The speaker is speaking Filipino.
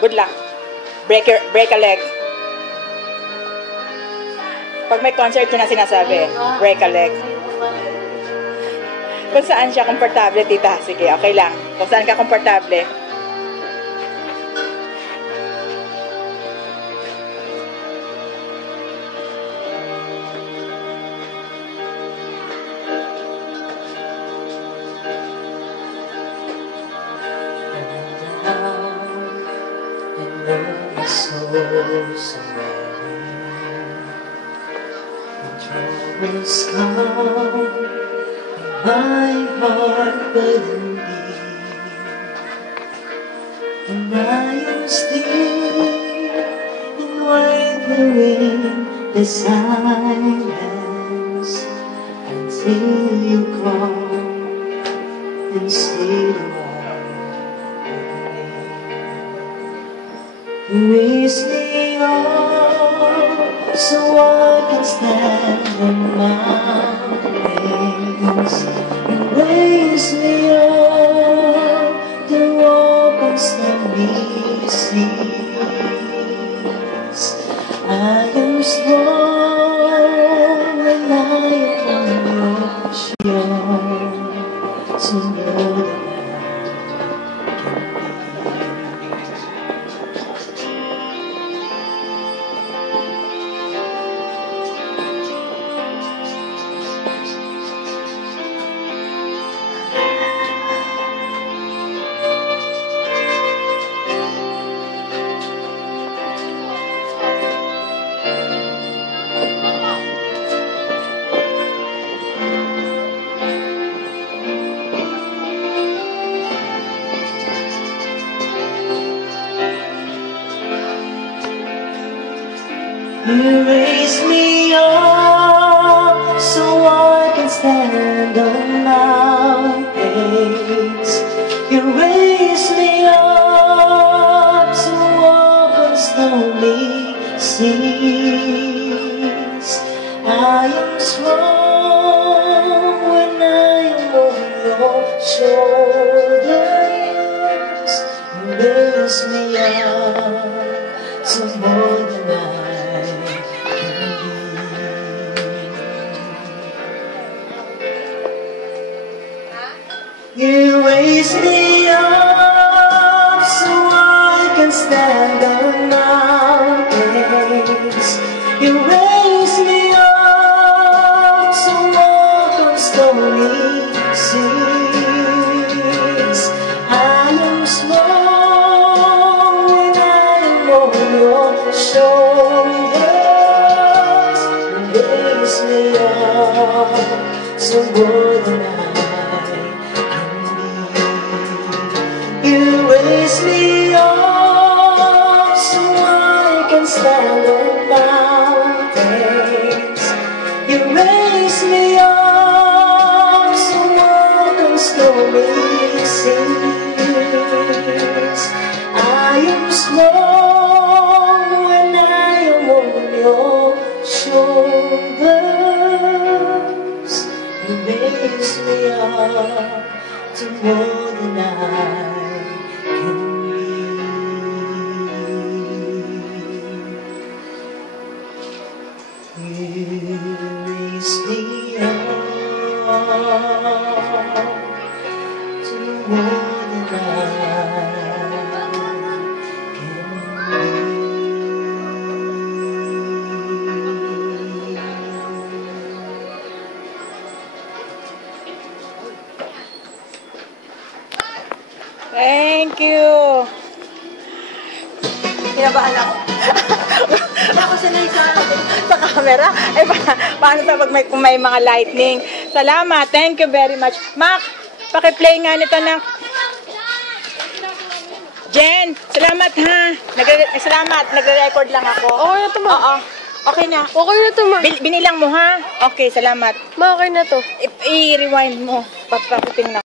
Good luck. Break a leg. Pag may concert yun na sinasabi, break a leg. Kung saan siya komportable, tita. Sige, okay lang. Kung saan ka komportable. Troubles come, my heart burdened deep, and I am still and wait the wind, the silence, until you come and say the word. You raise me up so I can stand on mountains. You raise me up to walk on stormy seas. I am strong when I am on your shore, so know that you raise me up so I can stand on mountains. You raise me up to walk on stormy seas. I am strong when I am on your shoulders. You raise me up to more than I. You raise me up so I can stand on mountains. You raise me up to walk on stormy seas. I am strong when I am on your shoulders. You raise me up so more than I. You raise me up so I can stand on mountains. You raise me up so I can stormy seas. I am strong when I am on your shoulders. You raise me up to more than I. You raise me up to more than I can Thank you. Kinabahan ako. Ako sanay sa camera. Eh, paano sa pag kung may mga lightning? Salamat. Thank you very much. Mac, pakiplay nga nito ng... Jen, salamat ha. Salamat. Nagre-record lang ako. Okay na to, ma. Oo. Okay na. Okay na to, ma. Binilang mo ha? Okay, salamat. Ma, okay na to. I-rewind mo. Papaputing na.